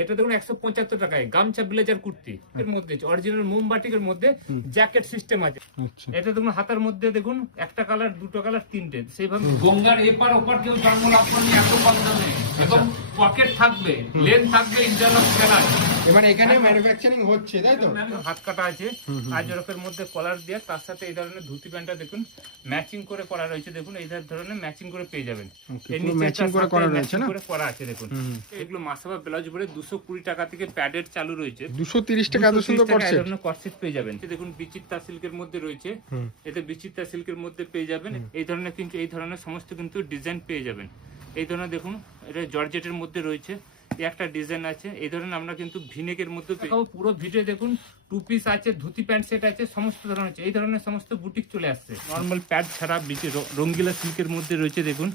এটা দেখুন 175 টাকায় গামছা ব্লেজার কুর্তি এর মধ্যে অরিজিনাল মোমবাটিকের মধ্যে জ্যাকেট সিস্টেম আছে। এটা দেখুন হাতার মধ্যে দেখুন একটা কালার, দুটো কালার, তিনটে, সেইভাবে গঙ্গার এপার ওপার কেউ জঙ্গল আপনার এত কম দামে এবং পকেট থাকবে, লেন থাকবে, ইন্টারলক সেলাই। এবার এখানে ম্যানুফ্যাকচারিং হচ্ছে তাই তো? হাত কাটা আছে আর জরকের মধ্যে কলার দিয়ে, তার সাথে এই ধরনের ধুতি প্যান্টটা দেখুন ম্যাচিং করে করা রয়েছে। দেখুন এই ধরনের ম্যাচিং করে পেয়ে যাবেন। এর নিচে ম্যাচিং করে করা রয়েছে না, করে করা আছে দেখুন। এগুলো মাসাবা ব্লাউজ পরে 220 টাকা থেকে প্যাডেড চালু রয়েছে। 230 টাকা এত সুন্দর করছে। এই ধরনের কটসেট পেয়ে যাবেন। দেখুন বিচিত্রা সিল্কের মধ্যে রয়েছে, এতে বিচিত্রা সিল্কের মধ্যে পেয়ে যাবেন। এই ধরনের কিন্তু এই ধরনের সমস্ত কিন্তু ডিজাইন পেয়ে যাবেন। এই ধরনের দেখুন এটা জর্জেটের মধ্যে রয়েছে, একটা ডিজাইন আছে। এই ধরনের আমরা কিন্তু ভিনেকের মধ্যে পুরো ভিডিও দেখুন। টু পিস আছে, ধুতি প্যান্ট সেট আছে, সমস্ত ধরনের আছে। এই ধরনের সমস্ত বুটিক চলে আসছে। নর্মাল প্যাড ছাড়া রঙ্গিলা সিল্কের মধ্যে রয়েছে দেখুন।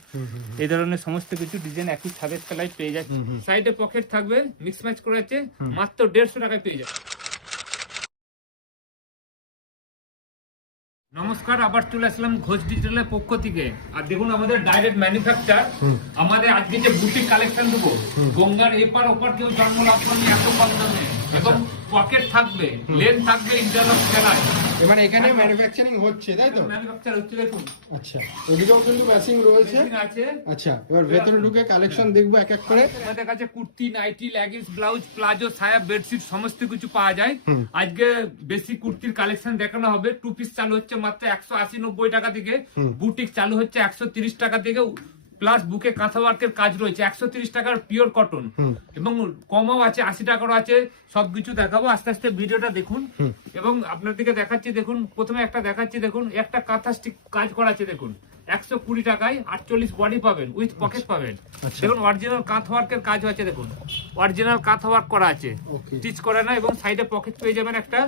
এই ধরনের সমস্ত কিছু ডিজাইন একই ছাদের তলায় পেয়ে যাচ্ছে। সাইডে পকেট থাকবে, মিক্স ম্যাচ করে আছে, মাত্র 150 টাকায় পেয়ে যাচ্ছে। নমস্কার, আবার চলে আসলাম ঘোষ ডিজিটালের পক্ষ থেকে। আর দেখুন আমাদের ডাইরেক্ট ম্যানুফ্যাকচার, আমাদের আজকে যে বুটিক কালেকশন দেবো, গঙ্গার এপার ওপার কেউ জঙ্গল আপনার এত কম দামে এবং পকেট থাকবে, লেন থাকবে, ইন্টারলক সেলাই। এবার এখানে ম্যানুফ্যাকচারিং হচ্ছে তাই তো? ম্যানুফ্যাকচার হচ্ছে দেখুন। আচ্ছা, এদিকেও কিন্তু ম্যাচিং রয়েছে আছে। আচ্ছা, এবার ভেতরে ঢুকে কালেকশন দেখবো এক এক করে। আমাদের কাছে kurti, nightie, leggings, blouse, palazzo, সায়া, বেডশিট সমস্ত কিছু পাওয়া যায়। আজকে বেশি কুর্তির কালেকশন দেখানো হবে। টু পিস চালু হচ্ছে মাত্র 180-90 টাকা থেকে, বুটিক চালু হচ্ছে 130 টাকা থেকে, প্লাস বুকে কাঁথা ওয়ার্কের কাজ রয়েছে 130 টাকার পিওর কটন, এবং কমও আছে, 80 টাকারও আছে। সবকিছু দেখাবো, আস্তে আস্তে ভিডিওটা দেখুন। এবং আপনাদেরকে দেখাচ্ছি দেখুন, প্রথমে একটা দেখাচ্ছি দেখুন, একটা কাঁথা স্টিক কাজ করা আছে দেখুন, 120 টাকায় 48 বডি পাবেন, উইথ পকেট পাবেন। দেখুন অরিজিনাল কাঁথা ওয়ার্কের কাজ আছে দেখুন, অরিজিনাল কাঁথা ওয়ার্ক করা আছে, স্টিচ করা না, এবং সাইডে পকেট পেয়ে যাবেন একটা,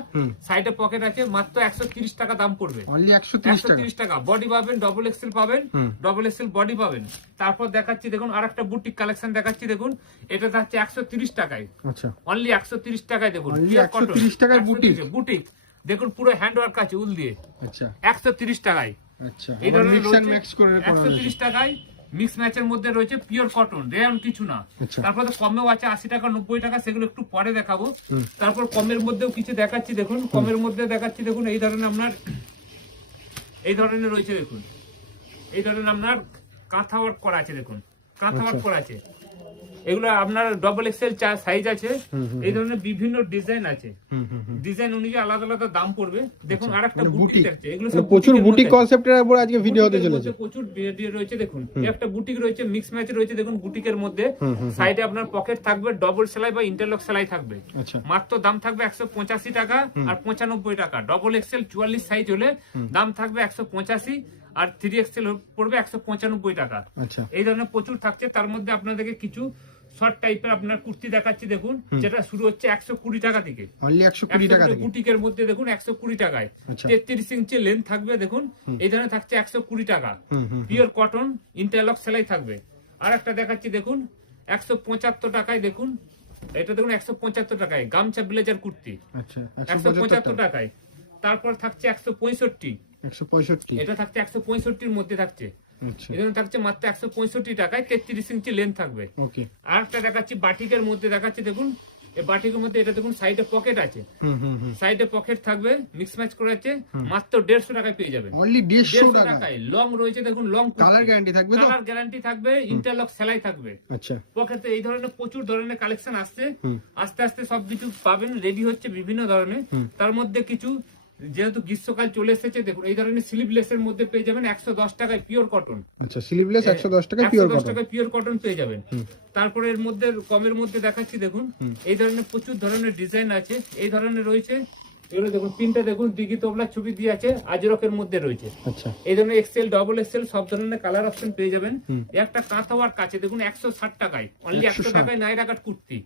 সাইডে পকেট আছে। মাত্র 130 টাকা দাম পড়বে, অনলি 130 টাকা। বডি পাবেন, ডবল এক্সেল পাবেন, ডবল এক্সেল বডি পাবেন। তারপর দেখাচ্ছি দেখুন আরেকটা বুটিক কালেকশন দেখাচ্ছি দেখুন, এটা থাকছে 130 টাকায়। আচ্ছা, অনলি 130 টাকায় দেখুন, 130 টাকায় বুটিক। বুটিক দেখুন পুরো হ্যান্ড ওয়ার্ক আছে উল দিয়ে। আচ্ছা, 130 টাকায়। আচ্ছা, এই ধরনের মিক্স এন্ড ম্যাচ করে করা হয়েছে। 130 টাকায় মিক্স ম্যাচের মধ্যে রয়েছে, পিওর কটন, রেয়ন কিছু না। তারপর তো কমেও আছে 80 টাকা, 90 টাকা, সেগুলো একটু পরে দেখাবো। তারপর কমের মধ্যেও কিছু দেখাচ্ছি দেখুন, কমের মধ্যে দেখাচ্ছি দেখুন, এই ধরনের আপনার এই ধরনের রয়েছে দেখুন, এই ধরনের আপনার কাঁথা ওয়ার্ক করা আছে দেখুন, কাঁথা ওয়ার্ক করা আছে। এগুলো আপনার ডবল এক্সেল সাইজ আছে। এই ধরনের বিভিন্ন ডিজাইন আছে, ডিজাইন অনুযায়ী আলাদা আলাদা দাম পড়বে। দেখুন আরেকটা বুটিক আছে, এগুলো সব প্রচুর বুটিক কনসেপ্টের উপর আজকে ভিডিও হতে চলেছে। প্রচুর ভিডিও রয়েছে দেখুন, একটা বুটিক রয়েছে, মিক্স ম্যাচ রয়েছে দেখুন। বুটিকের মধ্যে সাইডে আপনার পকেট থাকবে, ডবল সেলাই বা ইন্টারলক সেলাই থাকবে। মাত্র দাম থাকবে 185 টাকা আর 95 টাকা। ডবল এক্সেল 44 সাইজ হলে দাম থাকবে 185, আর 3XL পড়বে 195 টাকা। এই ধরনের প্রচুর থাকছে। তার মধ্যে আপনাদেরকে কিছু শর্ট টাইপের আপনার কুর্তি দেখাচ্ছি দেখুন, যেটা শুরু হচ্ছে 120 টাকা থেকে। অনলি 120 টাকা থেকে বুটিকের মধ্যে দেখুন 120 টাকায় 33 ইঞ্চি লেন্থ থাকবে দেখুন। এই ধরনের থাকছে 120 টাকা, পিওর কটন, ইন্টারলক সেলাই থাকবে। আর একটা দেখাচ্ছি দেখুন 175 টাকায় দেখুন, এটা দেখুন 175 টাকায় গামছা ব্লেজার কুর্তি। আচ্ছা, 175 টাকায়। তারপর থাকছে 165, এটা থাকছে 165-র মধ্যে থাকছে। এখানে থাকছে মাত্র 165 টাকায়, 33 ইঞ্চি লেন্থ থাকবে। আর একটা দেখাচ্ছি বাটিকের মধ্যে দেখাচ্ছি দেখুন, এই বাটিকের মধ্যে এটা দেখুন সাইডে পকেট আছে, সাইডে পকেট থাকবে, মিক্স ম্যাচ করে আছে। মাত্র 150 টাকায় পেয়ে যাবেন, অনলি 150 টাকায়। লং রয়েছে দেখুন, লং কালার গ্যারান্টি থাকবে, কালার গ্যারান্টি থাকবে, ইন্টারলক সেলাই থাকবে। আচ্ছা, পকেটে এই ধরনের প্রচুর ধরনের কালেকশন আসছে। আস্তে আস্তে সবকিছু পাবেন, রেডি হচ্ছে বিভিন্ন ধরনের। তার মধ্যে কিছু যেহেতু গ্রীষ্মকাল চলে এসেছে দেখুন, এই ধরনের স্লিভলেস এর মধ্যে পেয়ে যাবেন 110 টাকায় পিওর কটন। আচ্ছা, স্লিভলেস 110 টাকায় পিওর কটন পেয়ে যাবেন। তারপরে এর মধ্যে কমের মধ্যে দেখাচ্ছি দেখুন, এই ধরনের প্রচুর ধরনের ডিজাইন আছে। এই ধরনের রয়েছে এগুলো দেখুন, প্রিন্টে দেখুন দিঘি তোবলার ছবি দিয়ে আছে, আজরকের মধ্যে রয়েছে। আচ্ছা, এই ধরনের এক্সেল, ডবল এক্সেল সব ধরনের কালার অপশন পেয়ে যাবেন। একটা কাঁথা ওয়ার্ক আছে দেখুন 160 টাকায়, অনলি 100 টাকায় নাইরা কাট কুর্তি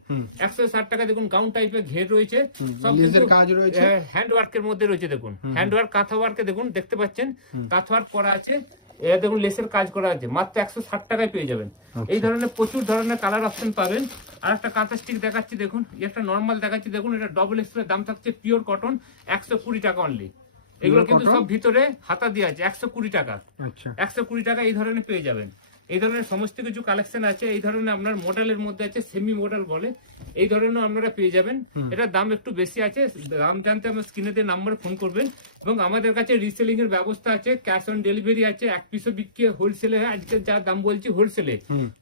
160 টাকা। দেখুন গাউন টাইপের ঘের রয়েছে, সব কাজ রয়েছে, হ্যান্ড ওয়ার্কের মধ্যে রয়েছে দেখুন। হ্যান্ড ওয়ার্ক কাঁথা ওয়ার্কে দেখুন দেখতে পাচ্ছেন, কাঁথা ওয়ার্ক করা আছে। এটা দেখুন লেসের কাজ করা আছে, মাত্র 160 টাকায় পেয়ে যাবেন। এই ধরনের প্রচুর ধরনের কালার অপশন পাবেন। আর একটা কাঁথা স্টিক দেখাচ্ছি দেখুন, একটা নর্মাল দেখাচ্ছি দেখুন, এটা ডবল এক্সেল, দাম থাকছে পিওর কটন 120 টাকা অনলি। এগুলো কিন্তু সব ভিতরে হাতা দিয়ে আছে, 120 টাকা। আচ্ছা, 120 টাকা এই ধরনের পেয়ে যাবেন। এই ধরনের সমস্ত কিছু কালেকশন আছে। এই ধরনের আপনার মডেলের মধ্যে আছে, সেমি মডেল বলে, এই ধরনের আপনারা পেয়ে যাবেন। এটার দাম একটু বেশি আছে, দাম জানতে আমার স্ক্রিনে দিয়ে নাম্বারে ফোন করবেন। এবং আমাদের কাছে রিসেলিং এর ব্যবস্থা আছে, ক্যাশ অন ডেলিভারি আছে। এক পিসও বিক্রি হোলসেলে, আজকে যা দাম বলছি হোলসেলে।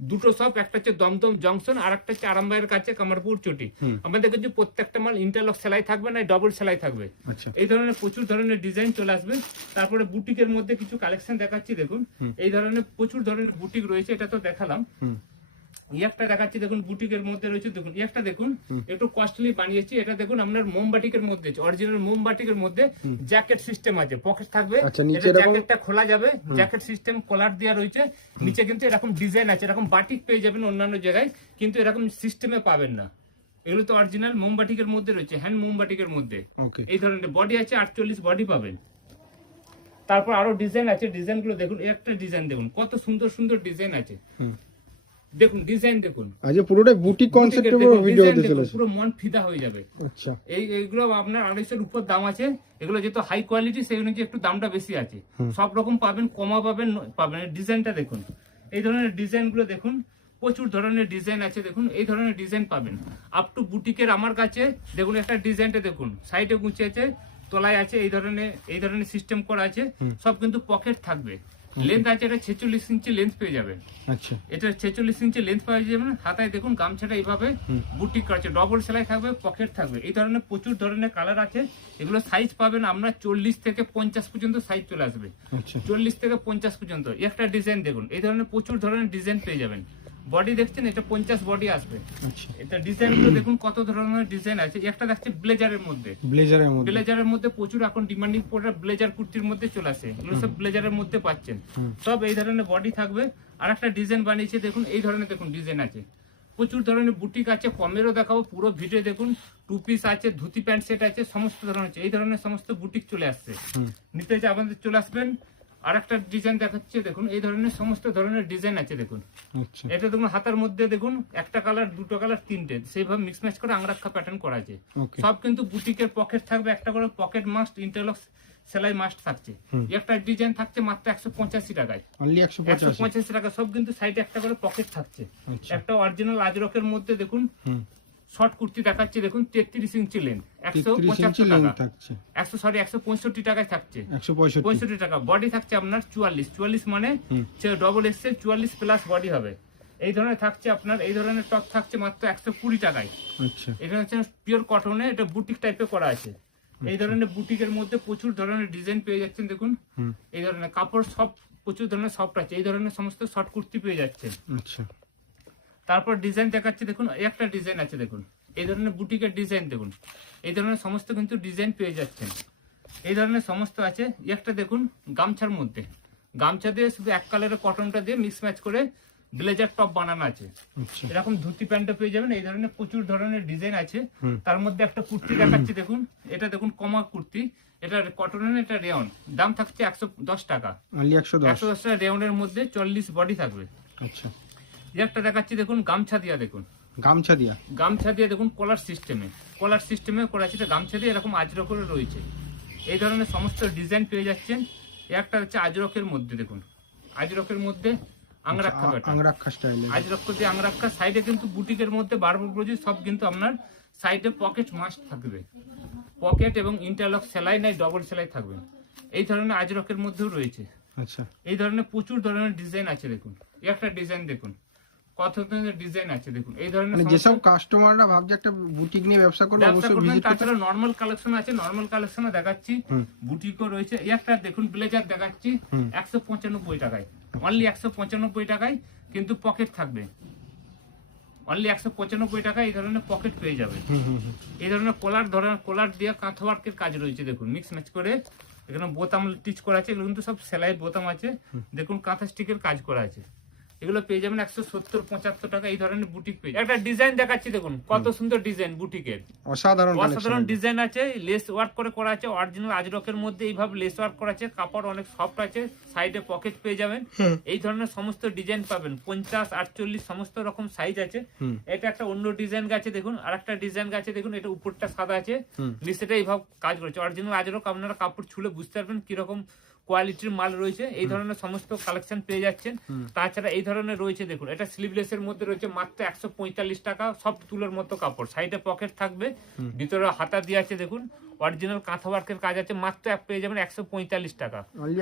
দুটো শপ, একটা হচ্ছে দমদম জংশন আর একটা হচ্ছে আরামবাগের কাছে কামারপুর চটি। আমাদের কাছে প্রত্যেকটা মাল ইন্টারলক সেলাই থাকবে না, ডবল সেলাই থাকবে। এই ধরনের প্রচুর ধরনের ডিজাইন চলে আসবে। তারপরে বুটিকের মধ্যে কিছু কালেকশন দেখাচ্ছি দেখুন। এই ধরনের প্রচুর ধরনের বুটিক রয়েছে, এটা তো দেখালাম। একটা দেখাচ্ছি দেখুন, বুটিকের মধ্যে রয়েছে দেখুন। একটা দেখুন একটু কস্টলি বানিয়েছি, এটা দেখুন আপনার মোমবাটিকের মধ্যে, অরিজিনাল মোমবাটিকের মধ্যে জ্যাকেট সিস্টেম আছে, পকেট থাকবে, জ্যাকেটটা খোলা যাবে, জ্যাকেট সিস্টেম কলার দেওয়া রয়েছে। নিচে কিন্তু এরকম ডিজাইন আছে, এরকম বাটিক পেয়ে যাবেন অন্যান্য জায়গায়, কিন্তু এরকম সিস্টেমে পাবেন না। এগুলো তো অরিজিনাল মোমবাটিকের মধ্যে রয়েছে, হ্যান্ড মোমবাটিকের মধ্যে। এই ধরনের বডি আছে 48 বডি পাবেন। তারপর আরো ডিজাইন আছে, ডিজাইন গুলো দেখুন। একটা ডিজাইন দেখুন, কত সুন্দর সুন্দর ডিজাইন আছে, দেখুন ডিজাইন দেখুন। আচ্ছা, পুরোটাই বুটিক কনসেপ্টের উপর ভিডিও হতে চলেছে, পুরো মন ফিদা হয়ে যাবে। আচ্ছা, এইগুলো আপনার 250 উপর দাম আছে। এগুলো যেহেতু হাই কোয়ালিটি, সেই অনুযায়ী একটু দামটা বেশি আছে। সব রকম পাবেন, কমা পাবেন, পাবেন। ডিজাইনটা দেখুন, এই ধরনের ডিজাইন গুলো দেখুন, প্রচুর ধরনের ডিজাইন আছে দেখুন। এই ধরনের ডিজাইন পাবেন আপ টু বুটিকের আমার কাছে। দেখুন একটা ডিজাইনটা দেখুন, সাইডে গুছিয়ে আছে, তলায় আছে, এই ধরনের সিস্টেম করা আছে। সব কিন্তু পকেট থাকবে। লেন্থ আছে, এটা 46 ইঞ্চি লেন্থ পেয়ে যাবেন। আচ্ছা, এটা 46 ইঞ্চি লেন্থ পেয়ে যাবেন। হাতায় দেখুন গামছাটা এইভাবে বুটিক করা আছে, ডবল সেলাই থাকবে, পকেট থাকবে। এই ধরনের প্রচুর ধরনের কালার আছে। এগুলো সাইজ পাবেন আমরা 40 থেকে 50 পর্যন্ত সাইজ চলে আসবে। 40 থেকে 50 পর্যন্ত। একটা ডিজাইন দেখুন, এই ধরনের প্রচুর ধরনের ডিজাইন পেয়ে যাবেন। বডি দেখছেন, এটা 50 বডি আসবে। এটা ডিজাইন গুলো দেখুন, কত ধরনের ডিজাইন আছে। একটা দেখছি ব্লেজারের মধ্যে, ব্লেজারের মধ্যে প্রচুর এখন ডিমান্ডিং প্রোডাক্ট ব্লেজার কুর্তির মধ্যে চলে আসে। এগুলো সব ব্লেজারের মধ্যে পাচ্ছেন। সব এই ধরনের বডি থাকবে। আর একটা ডিজাইন বানিয়েছে দেখুন, এই ধরনের দেখুন ডিজাইন আছে। প্রচুর ধরনের বুটিক আছে, কমেরও দেখাবো, পুরো ভিডিও দেখুন। টু পিস আছে, ধুতি প্যান্ট সেট আছে, সমস্ত ধরনের আছে। এই ধরনের সমস্ত বুটিক চলে আসছে। নিতে চাই আমাদের চলে আসবেন। আর একটা ডিজাইন দেখাচ্ছে দেখুন, এই ধরনের সমস্ত ধরনের ডিজাইন আছে দেখুন। এটা দেখুন হাতার মধ্যে দেখুন, একটা কালার, দুটো কালার, তিনটে, সেইভাবে মিক্স ম্যাচ করে আংরাক্ষা প্যাটার্ন করা আছে। সব কিন্তু বুটিকের পকেট থাকবে, একটা করে পকেট মাস্ট, ইন্টারলক সেলাই মাস্ট থাকছে। একটা ডিজাইন থাকছে মাত্র 185 টাকায়, 185 টাকা। সব কিন্তু সাইডে একটা করে পকেট থাকছে। একটা অরিজিনাল আজরকের মধ্যে দেখুন শর্ট কুর্তি দেখাচ্ছি দেখুন, 33 ইঞ্চি লেন্থ, 175 টাকা, 165 টাকায় থাকছে, 165 টাকা। বডি থাকছে আপনার 44 মানে ডবল এক্সেল, 44 প্লাস বডি হবে। এই ধরনের থাকছে আপনার। এই ধরনের টপ থাকছে মাত্র 120 টাকায়। এটা হচ্ছে পিওর কটনে, এটা বুটিক টাইপে করা আছে। এই ধরনের বুটিকের মধ্যে প্রচুর ধরনের ডিজাইন পেয়ে যাচ্ছেন দেখুন। এই ধরনের কাপড় সব প্রচুর ধরনের সফট আছে। এই ধরনের সমস্ত শর্ট কুর্তি পেয়ে যাচ্ছে। তারপর ডিজাইন দেখাচ্ছি দেখুন, একটা ডিজাইন আছে দেখুন, এই ধরনের বুটিকের ডিজাইন দেখুন। এই ধরনের সমস্ত কিন্তু ডিজাইন পেয়ে যাচ্ছেন। এই ধরনের সমস্ত আছে। একটা দেখুন গামছার মধ্যে, গামছা দিয়ে শুধু এক কালারের কটনটা দিয়ে মিক্স ম্যাচ করে ব্লেজার টপ বানানো আছে। এরকম ধুতি প্যান্টও পেয়ে যাবেন। এই ধরনের প্রচুর ধরনের ডিজাইন আছে। তার মধ্যে একটা কুর্তি দেখাচ্ছি দেখুন, এটা দেখুন কমা কুর্তি, এটা কটনের, এটা রেয়ন। দাম থাকছে 110 টাকা, 110 টাকা রেয়নের মধ্যে 40 বডি থাকবে। একটা দেখাচ্ছি দেখুন গামছা দিয়া, দেখুন গামছা দিয়ে দেখুন কলার সিস্টেমে করা আছে। গামছা দিয়ে এরকম আজরক করে রয়েছে। এই ধরনের সমস্ত ডিজাইন পেয়ে যাচ্ছেন। একটা হচ্ছে আজরকের মধ্যে দেখুন, আজরকের মধ্যে আংরাক্ষা প্যাটার্ন, আজরক দিয়ে আংরাক্ষা। সাইডে কিন্তু বুটিকের মধ্যে বারবার বলছি, সব কিন্তু আপনার সাইডে পকেট মাস্ট থাকবে, পকেট এবং ইন্টারলক সেলাই নাই, ডবল সেলাই থাকবে। এই ধরনের আজরকের মধ্যেও রয়েছে। এই ধরনের প্রচুর ধরনের ডিজাইন আছে দেখুন। একটা ডিজাইন দেখুন, কত ধরনের ডিজাইন আছে দেখুন। এই ধরনের যেসব কাস্টমাররা ভাবছে একটা বুটিক নিয়ে ব্যবসা করবে, অবশ্যই ভিজিট করতে। তাছাড়া নরমাল কালেকশন আছে, নরমাল কালেকশনে দেখাচ্ছি, বুটিকও রয়েছে। একটা দেখুন ব্লেজার দেখাচ্ছি 195 টাকায়, অনলি 195 টাকায়, কিন্তু পকেট থাকবে। অনলি 195 টাকায় এই ধরনের পকেট পেয়ে যাবে। এই ধরনের কলার দিয়ে কাঁথা ওয়ার্কের কাজ রয়েছে দেখুন, মিক্স ম্যাচ করে। এখানে বোতাম টিচ করা আছে, এগুলো কিন্তু সব সেলাই বোতাম আছে। দেখুন কাঁথা স্টিকের কাজ করা আছে। এগুলো পেয়ে যাবেন 170-75 টাকা। এই ধরনের বুটিক পেয়ে একটা ডিজাইন দেখাচ্ছি দেখুন, কত সুন্দর ডিজাইন বুটিকের, অসাধারণ ডিজাইন আছে। লেস ওয়ার্ক করে করা আছে, অরিজিনাল আজরকের মধ্যে এইভাবে লেস ওয়ার্ক করা আছে। কাপড় অনেক সফট আছে, সাইডে পকেট পেয়ে যাবেন। এই ধরনের সমস্ত ডিজাইন পাবেন, 50, 48 সমস্ত রকম সাইজ আছে। এটা একটা অন্য ডিজাইন গাছে দেখুন, আর একটা ডিজাইন গাছে দেখুন, এটা উপরটা সাদা আছে, নিচেটা এইভাবে কাজ করেছে। অরিজিনাল আজরক, আপনারা কাপড় ছুলে বুঝতে পারবেন কিরকম কোয়ালিটির মাল রয়েছে, এই ধরনের সমস্ত কালেকশন পেয়ে যাচ্ছেন। তাছাড়া এই ধরনের রয়েছে দেখুন, এটা স্লিভলেসের মধ্যে রয়েছে মাত্র 145 টাকা, সব তুলোর মতো কাপড়, সাইডে পকেট থাকবে, ভিতরে হাতা দিয়ে আছে দেখুন, অরিজিনাল কাঁথা ওয়ার্কের কাজ আছে, মাত্র পেয়ে যাবেন 145 টাকা।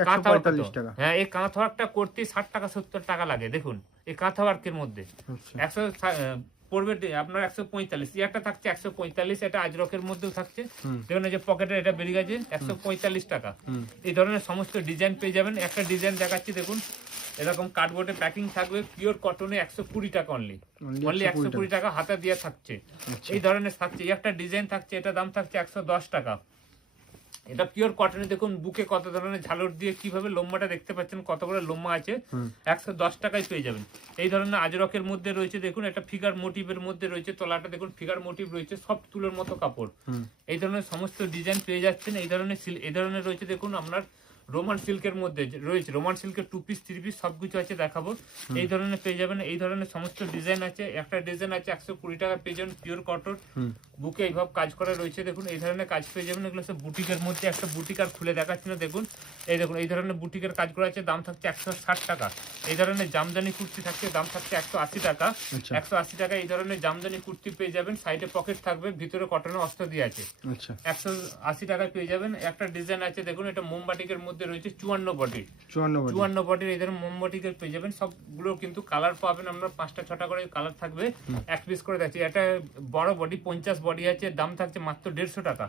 কাঁথা ওয়ার্ক, হ্যাঁ এই কাঁথা ওয়ার্কটা করতে 60 টাকা 70 টাকা লাগে দেখুন, এই কাঁথা ওয়ার্কের মধ্যে 100 পড়বে আপনার 145, একটা থাকছে 145, এটা আজরকের মধ্যেও থাকছে দেখুন, এই যে পকেটে এটা বেরিয়ে গেছে 145 টাকা। এই ধরনের সমস্ত ডিজাইন পেয়ে যাবেন। একটা ডিজাইন দেখাচ্ছি দেখুন, এরকম কার্ডবোর্ডে প্যাকিং থাকবে, পিওর কটনে 120 টাকা অনলি 120 টাকা, হাতা দিয়ে থাকছে, এই ধরনের থাকছে। একটা ডিজাইন থাকছে, এটা দাম থাকছে 110 টাকা। এটা পিওর কটনে দেখুন, বুকে কত ধরনের ঝালর দিয়ে কিভাবে লোম্বাটা দেখতে পাচ্ছেন, কত করে লোম্বা আছে, 110 টাকায় পেয়ে যাবেন। এই ধরনের আজরকের মধ্যে রয়েছে দেখুন, একটা ফিগার মোটিভের মধ্যে রয়েছে, তলাটা দেখুন ফিগার মোটিভ রয়েছে, সব তুলোর মতো কাপড়, এই ধরনের সমস্ত ডিজাইন পেয়ে যাচ্ছেন। এই ধরনের রয়েছে দেখুন আপনার রোমান সিল্কের মধ্যে রয়েছে, রোমান সিল্কের 2 পিস 3 পিস সবকিছু আছে, দেখাবো। এই ধরনের পেয়ে যাবেন, এই ধরনের সমস্ত ডিজাইন আছে। একটা ডিজাইন আছে 120 টাকা পেয়ে যাবেন, পিওর কটন, বুকে এইভাবে কাজ করা রয়েছে দেখুন, এই ধরনের কাজ পেয়ে যাবেন। এগুলো সব বুটিকের মধ্যে, একটা বুটিক আর খুলে দেখাচ্ছি না দেখুন, এই দেখুন এই ধরনের বুটিকের কাজ করা আছে, দাম থাকছে 160 টাকা। এই ধরনের জামদানি কুর্তি থাকছে, দাম থাকছে 180 টাকা। 180 টাকা এই ধরনের জামদানি কুর্তি পেয়ে যাবেন, সাইডে পকেট থাকবে, ভিতরে কটনের অস্ত্র দিয়ে আছে, 180 টাকায় পেয়ে যাবেন। একটা ডিজাইন আছে দেখুন, এটা মোমবাটিকের মধ্যে রয়েছে, 54 বডির এই ধরনের মোমবাটিকের পেয়ে যাবেন। সবগুলো কিন্তু কালার পাবেন আপনার, 5টা 6টা করে কালার থাকবে, এক পিস করে দেখছি। এটা বড় বডি 50 বডি আছে, দাম থাকছে মাত্র 150 টাকা,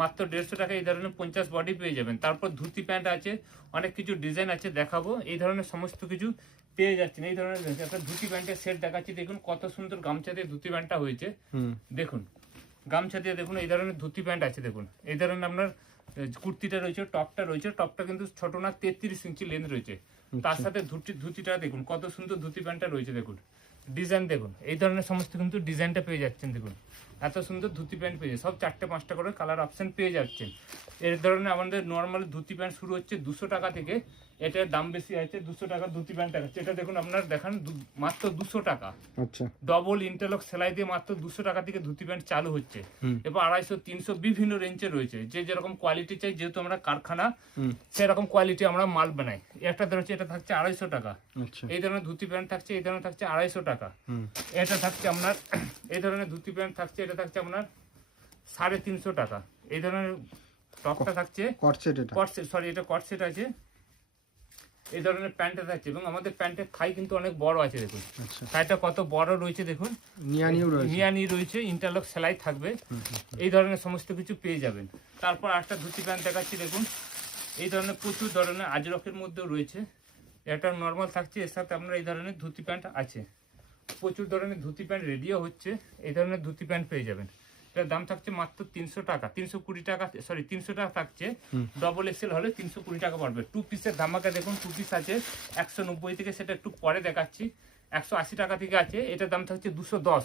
মাত্র 150 টাকা এই ধরনের 50 বডি পেয়ে যাবেন। তারপর ধুতি প্যান্ট আছে, অনেক কিছু ডিজাইন আছে, দেখাবো। এই ধরনের সমস্ত কিছু পেয়ে যাচ্ছেন। এই ধরনের একটা ধুতি প্যান্টের সেট দেখাচ্ছি দেখুন, কত সুন্দর গামছা দিয়ে ধুতি প্যান্টটা হয়েছে দেখুন, গামছা দিয়ে দেখুন, এই ধরনের ধুতি প্যান্ট আছে দেখুন। এই ধরনের আপনার কুর্তিটা রয়েছে, টপটা রয়েছে, টপটা কিন্তু ছোট না, 33 ইঞ্চি লেন্থ রয়েছে। তার সাথে ধুতিটা দেখুন, কত সুন্দর ধুতি প্যান্টটা রয়েছে দেখুন, ডিজাইন দেখুন, এই ধরনের সমস্ত কিন্তু ডিজাইনটা পেয়ে যাচ্ছেন দেখুন, এত সুন্দর ধুতি প্যান্ট পেয়ে সব 4টে 5টা করে কালার অপশন পেয়ে যাচ্ছেন। এই ধরনের আমাদের নর্মাল ধুতি প্যান্ট শুরু হচ্ছে 200 টাকা থেকে, এটার দাম বেশি আছে, 200 টাকা ধুতি প্যান্ট আছে। এটা দেখুন আপনার দেখান মাত্র 200 টাকা, ডবল ইন্টারলক সেলাই দিয়ে মাত্র 200 টাকা থেকে ধুতি প্যান্ট চালু হচ্ছে। এবার 250 300 বিভিন্ন রেঞ্জে রয়েছে, যে যেরকম কোয়ালিটি চাই, যেহেতু আমরা কারখানা সেরকম কোয়ালিটি আমরা মাল বানাই। একটা ধরছে, এটা থাকছে 250 টাকা, এই ধরনের ধুতি প্যান্ট থাকছে, এই ধরনের থাকছে 250 টাকা। এটা থাকছে আপনার, এই ধরনের ধুতি প্যান্ট থাকছে, এটা থাকছে আপনার 350 টাকা। এই ধরনের টপটা থাকছে এটা কটসেট আছে, এই ধরনের প্যান্টটা থাকছে। এবং আমাদের প্যান্টের থাই কিন্তু অনেক বড় আছে দেখুন, থাইটা কত বড় রয়েছে দেখুন, নিয়ানি রয়েছে, ইন্টারলক সেলাই থাকবে, এই ধরনের সমস্ত কিছু পেয়ে যাবেন। তারপর একটা ধুতি প্যান্ট দেখাচ্ছি দেখুন, এই ধরনের প্রচুর ধরনের আজরকের মধ্যেও রয়েছে, এটা নর্মাল থাকছে, এর সাথে আপনার এই ধরনের ধুতি প্যান্ট আছে, প্রচুর ধরনের ধুতি প্যান্ট রেডিও হচ্ছে, এই ধরনের ধুতি প্যান্ট পেয়ে যাবেন। এটার দাম থাকছে মাত্র 300 টাকা, 320 টাকা, সরি 300 টাকা থাকছে, ডবল এক্সেল হলে 320 টাকা পড়বে। 2 পিসের ধামাকা দেখুন, 2 পিস আছে 190 থেকে, সেটা একটু পরে দেখাচ্ছি, 180 টাকা থেকে আছে, এটার দাম থাকছে 210,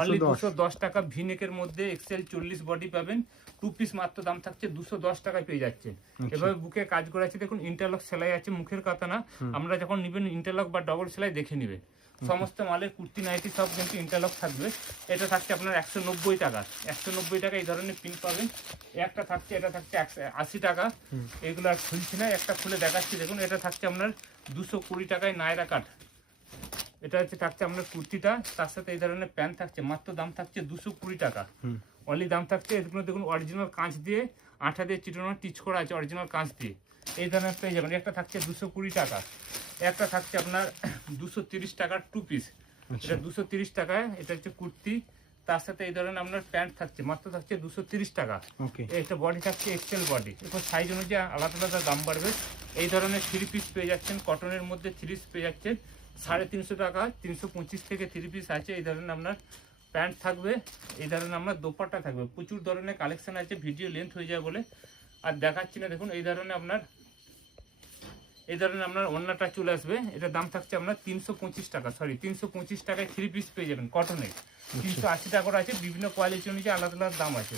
অনলি 210 টাকা। ভিনেকের মধ্যে এক্সেল 40 বডি পাবেন, 2 পিস মাত্র দাম থাকছে 210 টাকায় পেয়ে যাচ্ছে। এভাবে বুকে কাজ করে আছে দেখুন, ইন্টারলক সেলাই আছে, মুখের কথা না, আমরা যখন নিবেন ইন্টারলক বা ডবল সেলাই দেখে নিবে। সমস্ত মালের কুর্তি নাইটি সব কিন্তু ইন্টারলক থাকবে। এটা থাকছে আপনার 190 টাকা, 190 টাকা এই ধরনের প্রিন্ট পাবেন। একটা থাকছে, এটা থাকছে 80 টাকা, এগুলো আর খুলছি না, একটা খুলে দেখাচ্ছি দেখুন, এটা থাকছে আপনার 220 টাকায় নায়রা কাট। এটা হচ্ছে থাকছে আপনার কুর্তিটা, তার সাথে এই ধরনের প্যান্ট থাকছে, মাত্র দাম থাকছে 220 টাকা, অনলি দাম থাকছে। এগুলো দেখুন অরিজিনাল কাঁচ দিয়ে, আঠা দিয়ে চিটানো টিচ করা আছে, অরিজিনাল কাঁচ দিয়ে, এই ধরনের পেয়ে যাবেন। একটা থাকছে 220 টাকা, একটা থাকছে আপনার 230 টাকার 2 পিস, এটা 230 টাকায়, এটা হচ্ছে কুর্তি, তার সাথে এই ধরনের আপনার প্যান্ট থাকছে, মাত্র থাকছে 230 টাকা। এটা বডি থাকছে এক্সেল বডি, এরপর সাইজ অনুযায়ী আলাদা আলাদা দাম বাড়বে। এই ধরনের 3 পিস পেয়ে যাচ্ছেন, কটনের মধ্যে 3 পিস পেয়ে যাচ্ছেন 350 টাকা, 325 থেকে 3 পিস আছে। এই ধরনের আপনার প্যান্ট থাকবে, এই ধরনের আপনার দোপাট্টা থাকবে, প্রচুর ধরনের কালেকশন আছে, ভিডিও লেন্থ হয়ে যায় বলে আর দেখাচ্ছি না। দেখুন এই ধরনের আপনার ওড়নাটা চলে আসবে, এটার দাম থাকছে আপনার 325 টাকা, সরি 325 টাকায় 3 পিস পেয়ে যাবেন কটনে, 380 টাকা আছে, বিভিন্ন কোয়ালিটি অনুযায়ী আলাদা আলাদা দাম আছে।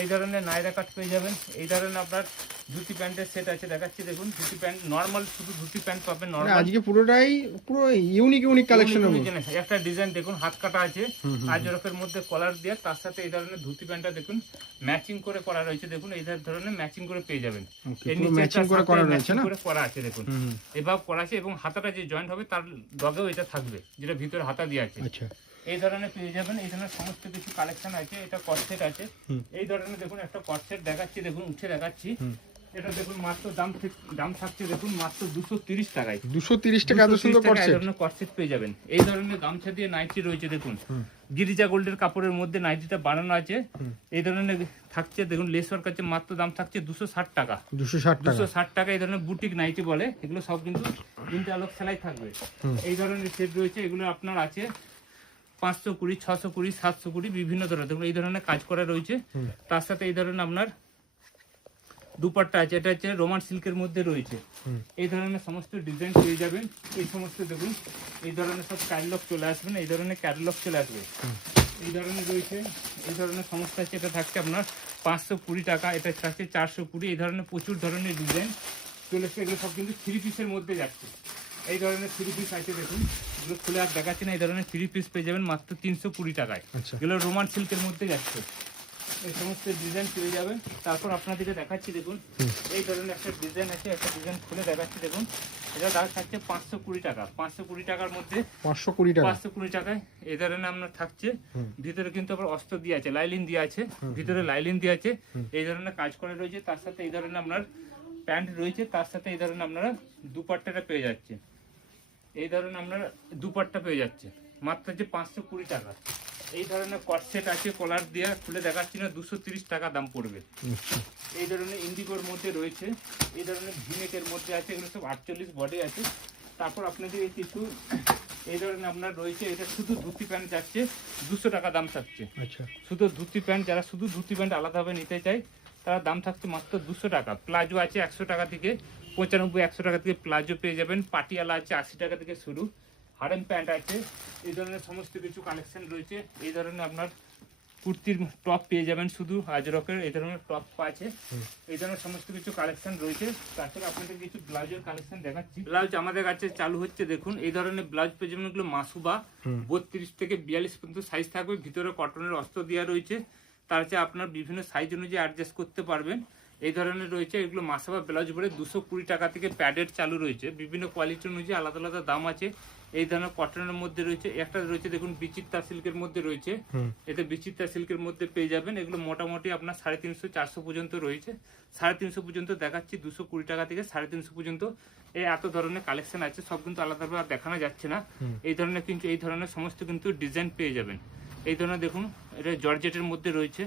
এই ধরনের নায়রা কাট পেয়ে যাবেন, এই ধরনের আপনার ধুতি প্যান্টের সেট আছে দেখাচ্ছি দেখুন। ধুতি প্যান্ট নর্মাল, শুধু ধুতি প্যান্ট পাবেন মানে নর্মাল। আজকে পুরোটাই পুরো ইউনিক কালেকশন হবে। একটা ডিজাইন দেখুন, হাত কাটা আছে, আজরকের মধ্যে কলার দিয়ে, তার সাথে এই ধরনের ধুতি প্যান্টটা দেখুন ম্যাচিং করে করা রয়েছে। দেখুন এই ধরনের ম্যাচিং করে পেয়ে যাবেন। এর নিচে ম্যাচিং করে করা রয়েছে না, করে করা আছে দেখুন, এভাবে করা আছে। এবং হাতাটা যে জয়েন্ট হবে তার লগেও এটা থাকবে, যেটা ভিতরে হাতা দিয়ে আছে। আচ্ছা, এই ধরনের পেয়ে যাবেন। এই ধরনের সমস্ত কিছু কালেকশন আছে। এটা কটসেট আছে। এই ধরনের দেখুন একটা কটসেট দেখাচ্ছি, দেখুন উঠে দেখাচ্ছি। এটা দেখুন মাত্র দাম থাকছে দেখুন মাত্র 230 টাকায়। 230 টাকা এত সুন্দর কটসেট। এই ধরনের কটসেট পেয়ে যাবেন। এই ধরনের গামছা দিয়ে নাইটি রয়েছে দেখুন, গিরিজা গোল্ডের কাপড়ের মধ্যে নাইটিটা বানানো আছে। এই ধরনের থাকছে দেখুন, লেস ওয়ার্ক আছে, মাত্র দাম থাকছে 260 টাকা। 260 টাকা। এই ধরনের বুটিক নাইটি বলে এগুলো, সব কিন্তু ইন্টারলক সেলাই থাকবে। এই ধরনের সেট রয়েছে, এগুলো আপনার আছে 520, 620, 720 বিভিন্ন ধরনের। দেখুন এই ধরনের কাজ করা রয়েছে। তার সাথে এই ধরনের আপনার দুপাট্টা আছে, এটা হচ্ছে রোমান সিল্কের মধ্যে রয়েছে। এই ধরনের সমস্ত ডিজাইন পেয়ে যাবেন। এই সমস্ত দেখুন এই ধরনের সব ক্যাটালগ চলে আসবে, এই ধরনের ক্যাটালগ চলে আসবে। এই ধরনের রয়েছে, এই ধরনের সমস্ত আছে। এটা থাকছে আপনার 520 টাকা, এটা থাকছে 420। এই ধরনের প্রচুর ধরনের ডিজাইন চলে এসছে। এগুলো সব কিন্তু 3 পিসের মধ্যে যাচ্ছে। এই ধরনের 3 পিস আছে দেখুন, এগুলো খুলে আর দেখাচ্ছি না। এই ধরনের 3 পিস পেয়ে যাবেন মাত্র 320 টাকায়। এগুলো রোমান সিল্কের মধ্যে যাচ্ছে। এই সমস্ত ডিজাইন পেয়ে যাবেন। তারপর আপনাদেরকে দেখাচ্ছি দেখুন, এই ধরনের একটা ডিজাইন আছে, একটা ডিজাইন খুলে দেখাচ্ছি দেখুন। এটা দাম থাকছে 520 টাকা। 520 টাকার মধ্যে 520 টাকায় এই ধরনের আপনার থাকছে। ভিতরে কিন্তু আবার অস্ত্র দিয়ে আছে, লাইলিন দিয়ে আছে, ভিতরে লাইলিন দিয়ে আছে। এই ধরনের কাজ করা রয়েছে। তার সাথে এই ধরনের আপনার প্যান্ট রয়েছে, তার সাথে এই ধরনের আপনারা দুপাট্টাটা পেয়ে যাচ্ছে। এই ধরনের আপনারা দুপাট্টা পেয়ে যাচ্ছে মাত্র যে 520 টাকা। এই ধরনের কটসেট আছে, কলার দিয়ে খুলে দেখাচ্ছি না, 230 টাকা দাম পড়বে। এই ধরনের ইন্ডিগোর মধ্যে রয়েছে, এই ধরনের ভিনেকের মধ্যে আছে, এগুলো সব 48 বডি আছে। তারপর আপনাদের কিছু এই ধরনের আপনার রয়েছে, এটা শুধু ধুতি প্যান্ট যাচ্ছে 200 টাকা দাম থাকছে। শুধু ধুতি প্যান্ট, যারা শুধু ধুতি প্যান্ট আলাদাভাবে নিতে চায় তারা দাম থাকছে মাত্র 200 টাকা। প্লাজো আছে 100 টাকা থেকে 95, 100 টাকা থেকে প্লাজো পেয়ে যাবেন। পাটিয়ালা আছে 80 টাকা থেকে শুরু। হারেম প্যান্ট আছে। এই ধরনের সমস্ত কিছু কালেকশন রয়েছে। এই ধরনের আপনার কুর্তির টপ পেয়ে যাবেন, শুধু আজরকের এই ধরনের টপ আছে। এই ধরনের সমস্ত কিছু কালেকশন রয়েছে। তাছাড়া আপনাদের কিছু ব্লাউজের কালেকশন দেখাচ্ছি। ব্লাউজ আমাদের কাছে চালু হচ্ছে দেখুন, এই ধরনের ব্লাউজ পেয়ে যাবেন। এগুলো মাসুবা 32 থেকে 42 পর্যন্ত সাইজ থাকবে। ভিতরে কটনের অস্ত্র দেওয়া রয়েছে, তার হচ্ছে আপনার বিভিন্ন সাইজ অনুযায়ী অ্যাডজাস্ট করতে পারবেন। এই ধরনের রয়েছে, এগুলো মাসাবা ব্লাউজ বলে 220 টাকা থেকে প্যাডেড চালু রয়েছে। বিভিন্ন কোয়ালিটি অনুযায়ী আলাদা আলাদা দাম আছে। এই ধরনের কটনের মধ্যে রয়েছে, একটা রয়েছে দেখুন বিচিত্রা সিল্কের মধ্যে রয়েছে। এতে বিচিত্রা সিল্কের মধ্যে পেয়ে যাবেন। এগুলো মোটামুটি আপনার 350, 400 পর্যন্ত রয়েছে। 350 পর্যন্ত দেখাচ্ছি, 220 টাকা থেকে 350 পর্যন্ত এই এত ধরনের কালেকশন আছে। সব কিন্তু আলাদাভাবে আর দেখানো যাচ্ছে না। এই ধরনের কিন্তু এই ধরনের সমস্ত কিন্তু ডিজাইন পেয়ে যাবেন। এই ধরনের দেখুন, এটা জর্জেটের মধ্যে রয়েছে,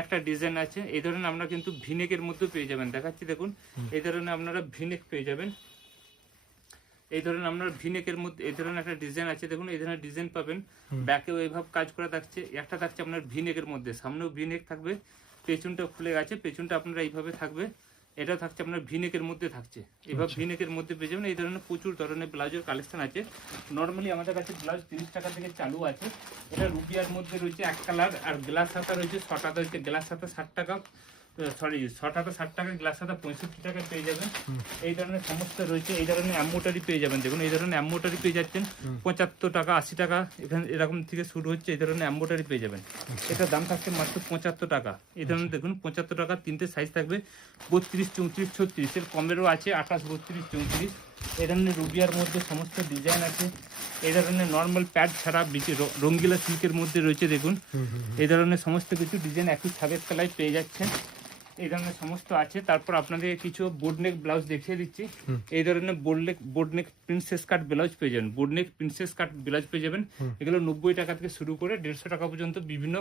একটা ডিজাইন আছে। এই ধরনের আপনারা কিন্তু ভিনেকের মধ্যে পেয়ে যাবেন, দেখাচ্ছি দেখুন। এই ধরনের আপনারা ভিনেক পেয়ে যাবেন। এই ধরনের আপনার ভিনেকের মধ্যে এই ধরনের একটা ডিজাইন আছে দেখুন। এই ধরনের ডিজাইন পাবেন। ব্যাকেও এইভাবে কাজ করা থাকছে। একটা থাকছে আপনার ভিনেকের মধ্যে, সামনেও ভিনেক থাকবে, পেছনটা খুলে গেছে, পেছনটা আপনারা এইভাবে থাকবে। এটা থাকছে আপনার ভিনেকের মধ্যে থাকছে, এবার ভিনেকের মধ্যে পেয়ে যাবেন। এই ধরনের প্রচুর ধরনের ব্লাউজের কালেকশন আছে। নর্মালি আমাদের কাছে ব্লাউজ 30 টাকা থেকে চালু আছে। এটা রুবিয়ার মধ্যে রয়েছে এক কালার, আর গ্লাস হাতা রয়েছে 6 টাকা রয়েছে। গ্লাস হাতা 60 টাকা, সরি 6 টাকা 60 টাকা, গ্লাস হাতা 65 টাকা পেয়ে যাবেন। এই ধরনের সমস্ত রয়েছে। এই ধরনের এমব্রয়ডারি পেয়ে যাবেন দেখুন। এই ধরনের এমব্রয়ডারি পেয়ে যাচ্ছেন 75 টাকা, 80 টাকা, এখানে এরকম থেকে শুরু হচ্ছে। এই ধরনের এমব্রয়ডারি পেয়ে যাবেন। এটার দাম থাকছে মাত্র 75 টাকা। এই ধরনের দেখুন 75 টাকা, তিনটে সাইজ থাকবে 32, 34, 36, এর কমেরও আছে 28, 32, 34। এই ধরনের রুবিয়ার মধ্যে সমস্ত ডিজাইন আছে। এই ধরনের নর্মাল প্যাড ছাড়া রঙ্গিলা সিল্কের মধ্যে রয়েছে দেখুন। এই ধরনের সমস্ত কিছু ডিজাইন একই ছাদের তলায় পেয়ে যাচ্ছেন। এই ধরনের সমস্ত আছে। তারপর আপনাদের কিছু বোর্ডনেক ব্লাউজ দেখিয়ে দিচ্ছি। এই ধরনের বোর্ডনেক প্রিন্সেস কাট ব্লাউজ পেয়ে যাবেন। বোর্ডনেক প্রিন্সেস কাট ব্লাউজ পেয়ে যাবেন। এগুলো 90 টাকা থেকে শুরু করে 150 টাকা পর্যন্ত বিভিন্ন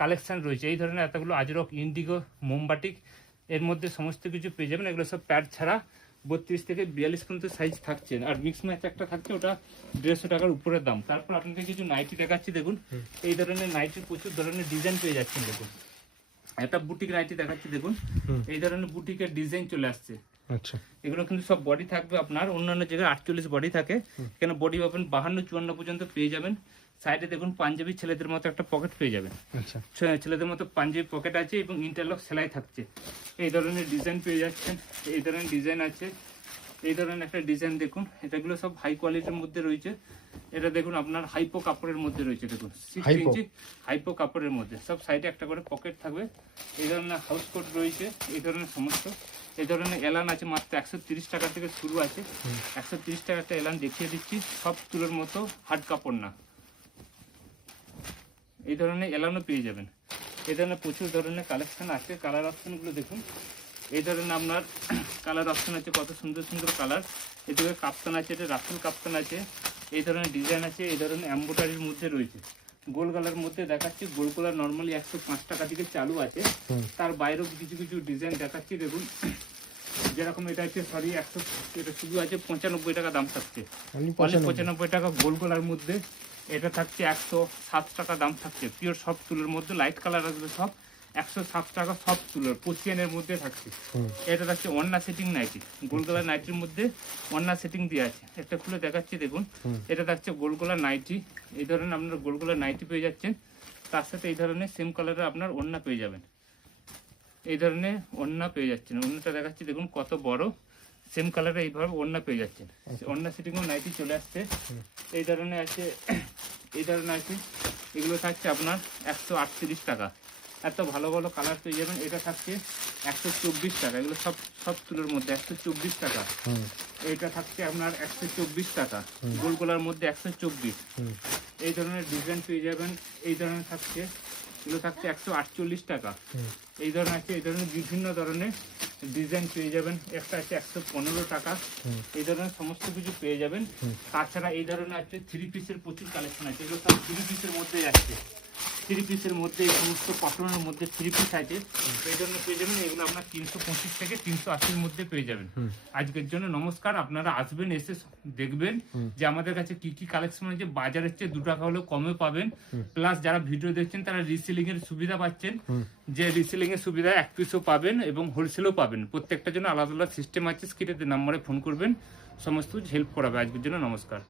কালেকশন রয়েছে। এই ধরনের এতগুলো আজরক, ইন্ডিগো, মোমবাটিক এর মধ্যে সমস্ত কিছু পেয়ে যাবেন। এগুলো সব প্যাড ছাড়া 32 থেকে 42 পর্যন্ত সাইজ থাকছে। আর মিক্স ম্যাচ একটা থাকছে, ওটা 150 টাকার উপরে দাম। তারপর আপনাদের কিছু নাইটি দেখাচ্ছি দেখুন। এই ধরনের নাইটির প্রচুর ধরনের ডিজাইন পেয়ে যাচ্ছেন দেখুন। একটা বুটিক নাইটি দেখাচ্ছি দেখুন। এই ধরনের বুটিকের ডিজাইন চলে আসছে। আচ্ছা, এগুলো কিন্তু সব বডি থাকবে আপনার, অন্যান্য জায়গায় 48 বডি থাকে, এখানে বডি পাবেন 52, 54 পর্যন্ত পেয়ে যাবেন। সাইডে দেখুন পাঞ্জাবি ছেলেদের মতো একটা পকেট পেয়ে যাবেন। আচ্ছা ছেলেদের মতো পাঞ্জাবি পকেট আছে এবং ইন্টারলক সেলাই থাকছে। এই ধরনের ডিজাইন পেয়ে যাচ্ছেন, এই ধরনের ডিজাইন আছে, এই ধরনের একটা ডিজাইন দেখুন। এটাগুলো সব হাই কোয়ালিটির মধ্যে রয়েছে। এটা দেখুন আপনার হাইপো কাপড়ের মধ্যে রয়েছে, দেখুন 60 ইঞ্চি হাইপো কাপড়ের মধ্যে। সব সাইডে একটা করে পকেট থাকবে। এই ধরনের হাউস কোট রয়েছে, এই ধরনের সমস্ত। এই ধরনের এলান আছে, মাত্র 130 টাকা থেকে শুরু আছে। 130 টাকা একটা এলান দেখিয়ে দিচ্ছি, সব তুলোর মতো, হার্ড কাপড় না। এই ধরনের এলানও পেয়ে যাবেন। এই ধরনের প্রচুর ধরনের কালেকশন আছে। কালার অপশনগুলো দেখুন। এই ধরনের আপনার কালার অপশন আছে, কত সুন্দর সুন্দর কালার। এদিকে কাপ্তান আছে, এটা রাফেল কাপ্তান আছে, এই ধরনের ডিজাইন আছে, এই ধরনের এমব্রয়ডারির মধ্যে রয়েছে। গোল গলার মধ্যে দেখাচ্ছি, গোল গলা নর্মালি 105 টাকা থেকে চালু আছে। তার বাইরেও কিছু কিছু ডিজাইন দেখাচ্ছি দেখুন। যেরকম এটা হচ্ছে সরি 100, এটা শুধু আছে 95 টাকা দাম থাকছে। 95 টাকা গোল গলার মধ্যে। এটা থাকছে 107 টাকা দাম থাকছে। পিওর সব তুলোর মধ্যে লাইট কালার আসবে সব। 107 টাকা সব তুলোর পচিয়ানের মধ্যে থাকছে। এটা থাকছে ওন্না সেটিং নাইটি, গোল গলার নাইটির মধ্যে ওন্না সেটিং দিয়ে আছে। একটা খুলে দেখাচ্ছি দেখুন। এটা থাকছে গোল গলার নাইটি। এই ধরনের আপনার গোল গলার নাইটি পেয়ে যাচ্ছেন। তার সাথে এই ধরনের সেম কালারের আপনার ওন্না পেয়ে যাবেন। এই ধরনের ওন্না পেয়ে যাচ্ছেন। ওন্নাটা দেখাচ্ছি দেখুন কত বড়, সেম কালারে এইভাবে ওন্না পেয়ে যাচ্ছেন। ওন্না সেটিংও নাইটি চলে আসছে। এই ধরনের আছে, এই ধরনের আছে। এগুলো থাকছে আপনার 138 টাকা। এত ভালো ভালো কালার পেয়ে যাবেন। এটা থাকছে 124 টাকা। এগুলো সব সব তুলোর মধ্যে 124 টাকা। এটা থাকছে আপনার 124 টাকা। গোল গোলার মধ্যে 124। এই ধরনের ডিজাইন পেয়ে যাবেন। এই ধরনের থাকছে, এগুলো থাকছে 148 টাকা। এই ধরনের আছে, এই ধরনের বিভিন্ন ধরনের ডিজাইন পেয়ে যাবেন। একটা আছে 115 টাকা। এই ধরনের সমস্ত কিছু পেয়ে যাবেন। তাছাড়া এই ধরনের আছে 3 পিসের প্রচুর কালেকশন আছে। এগুলো সব 3 পিসের মধ্যে যাচ্ছে। 3 পিসের মধ্যে এই সমস্ত কটনের মধ্যে 3 পিস আছে। এই জন্য পেয়ে যাবেন। এগুলো আপনার 325 থেকে 380-র মধ্যে পেয়ে যাবেন। আজকের জন্য নমস্কার। আপনারা আসবেন, এসে দেখবেন যে আমাদের কাছে কি কি কালেকশন আছে। বাজারের চেয়ে 2 টাকা হলেও কমে পাবেন। প্লাস যারা ভিডিও দেখছেন তারা রিসেলিং এর সুবিধা পাচ্ছেন, যে রিসেলিং এর সুবিধা 1 পিসও পাবেন এবং হোলসেলও পাবেন। প্রত্যেকটার জন্য আলাদা আলাদা সিস্টেম আছে। স্ক্রিনে নাম্বারে ফোন করবেন, সমস্ত হেল্প করাবে। আজকের জন্য নমস্কার।